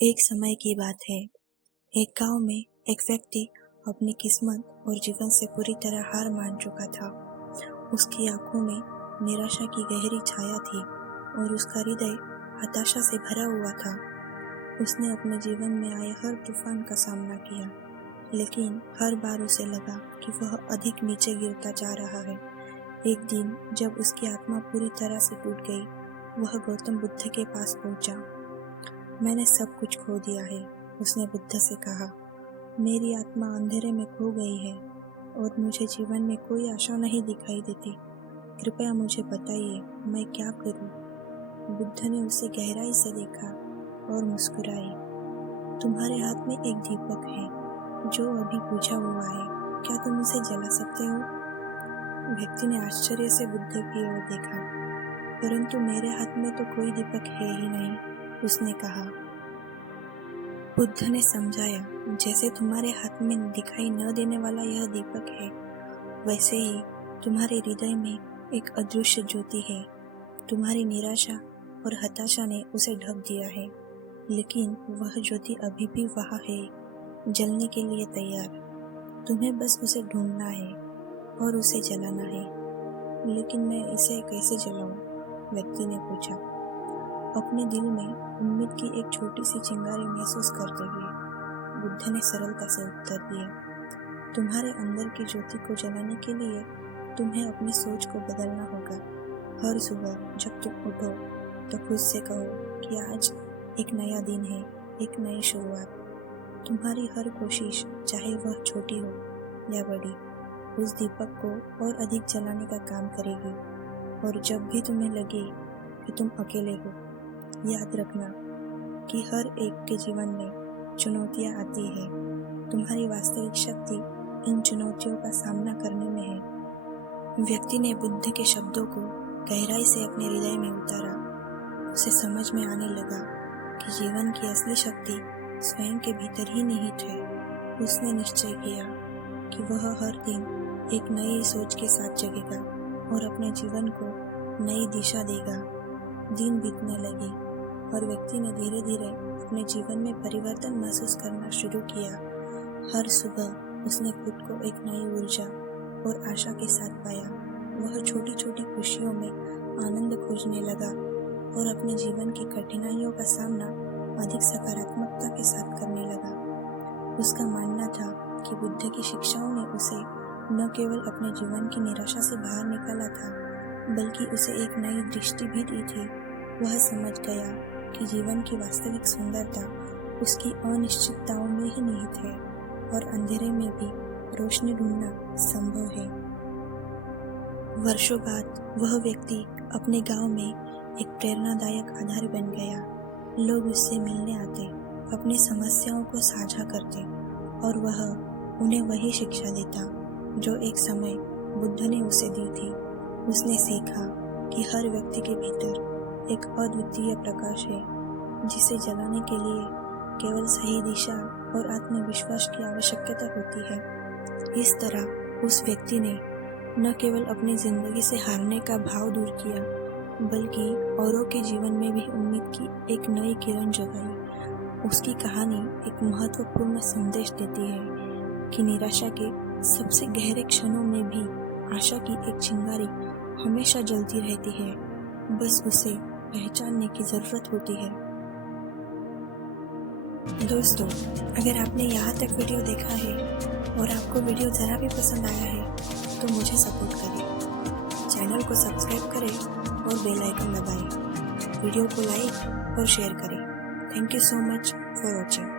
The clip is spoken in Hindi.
एक समय की बात है। एक गांव में एक व्यक्ति अपनी किस्मत और जीवन से पूरी तरह हार मान चुका था। उसकी आंखों में निराशा की गहरी छाया थी और उसका हृदय हताशा से भरा हुआ था। उसने अपने जीवन में आए हर तूफान का सामना किया, लेकिन हर बार उसे लगा कि वह अधिक नीचे गिरता जा रहा है। एक दिन जब उसकी आत्मा पूरी तरह से टूट गई, वह गौतम बुद्ध के पास पहुंचा। मैंने सब कुछ खो दिया है, उसने बुद्ध से कहा। मेरी आत्मा अंधेरे में खो गई है और मुझे जीवन में कोई आशा नहीं दिखाई देती। कृपया मुझे बताइए, मैं क्या करूं? बुद्ध ने उसे गहराई से देखा और मुस्कुराई। तुम्हारे हाथ में एक दीपक है जो अभी बुझा हुआ है, क्या तुम उसे जला सकते हो? व्यक्ति ने आश्चर्य से बुद्ध की ओर देखा। परंतु मेरे हाथ में तो कोई दीपक है ही नहीं, उसने कहा। बुद्ध ने समझाया, जैसे तुम्हारे हाथ में दिखाई न देने वाला यह दीपक है, वैसे ही तुम्हारे हृदय में एक अदृश्य ज्योति है। तुम्हारी निराशा और हताशा ने उसे ढक दिया है, लेकिन वह ज्योति अभी भी वहाँ है, जलने के लिए तैयार। तुम्हें बस उसे ढूंढना है और उसे जलाना है। लेकिन मैं इसे कैसे जलाऊं? व्यक्ति ने पूछा, अपने दिल में उम्मीद की एक छोटी सी चिंगारी महसूस करते हुए। बुद्ध ने सरलता से उत्तर दिया, तुम्हारे अंदर की ज्योति को जलाने के लिए तुम्हें अपनी सोच को बदलना होगा। हर सुबह जब तुम उठो तो खुद से कहो कि आज एक नया दिन है, एक नई शुरुआत। तुम्हारी हर कोशिश, चाहे वह छोटी हो या बड़ी, उस दीपक को और अधिक जलाने का काम करेगी। और जब भी तुम्हें लगे कि तुम अकेले हो, याद रखना कि हर एक के जीवन में चुनौतियां आती है। तुम्हारी वास्तविक शक्ति इन चुनौतियों का सामना करने में है। व्यक्ति ने बुद्ध के शब्दों को गहराई से अपने हृदय में उतारा। उसे समझ में आने लगा कि जीवन की असली शक्ति स्वयं के भीतर ही निहित है। उसने निश्चय किया कि वह हर दिन एक नई सोच के साथ जगेगा और अपने जीवन को नई दिशा देगा। दिन बीतने लगे और व्यक्ति ने धीरे धीरे अपने जीवन में परिवर्तन महसूस करना शुरू किया। हर सुबह उसने खुद को एक नई ऊर्जा और आशा के साथ पाया। वह छोटी छोटी खुशियों में आनंद खोजने लगा और अपने जीवन की कठिनाइयों का सामना अधिक सकारात्मकता के साथ करने लगा। उसका मानना था कि बुद्ध की शिक्षाओं ने उसे न केवल अपने जीवन की निराशा से बाहर निकाला था, बल्कि उसे एक नई दृष्टि भी दी थी। वह समझ गया कि जीवन की वास्तविक सुंदरता उसकी अनिश्चितताओं में ही निहित है और अंधेरे में भी रोशनी ढूंढना संभव है। वर्षों बाद वह व्यक्ति अपने गांव में एक प्रेरणादायक आधार बन गया। लोग उससे मिलने आते, अपनी समस्याओं को साझा करते और वह उन्हें वही शिक्षा देता जो एक समय बुद्ध ने उसे दी थी। उसने सीखा कि हर व्यक्ति के भीतर एक अद्वितीय प्रकाश है, जिसे जलाने के लिए केवल सही दिशा और आत्मविश्वास की आवश्यकता होती है। इस तरह उस व्यक्ति ने न केवल अपनी जिंदगी से हारने का भाव दूर किया, बल्कि औरों के जीवन में भी उम्मीद की एक नई किरण जगाई। उसकी कहानी एक महत्वपूर्ण संदेश देती है कि निराशा के सबसे गहरे क्षणों में भी आशा की एक चिंगारी हमेशा जलती रहती है, बस उसे पहचानने की जरूरत होती है। दोस्तों, अगर आपने यहाँ तक वीडियो देखा है और आपको वीडियो ज़रा भी पसंद आया है तो मुझे सपोर्ट करें, चैनल को सब्सक्राइब करें और बेल आइकन दबाएं। वीडियो को लाइक और शेयर करें। Thank you so much for watching.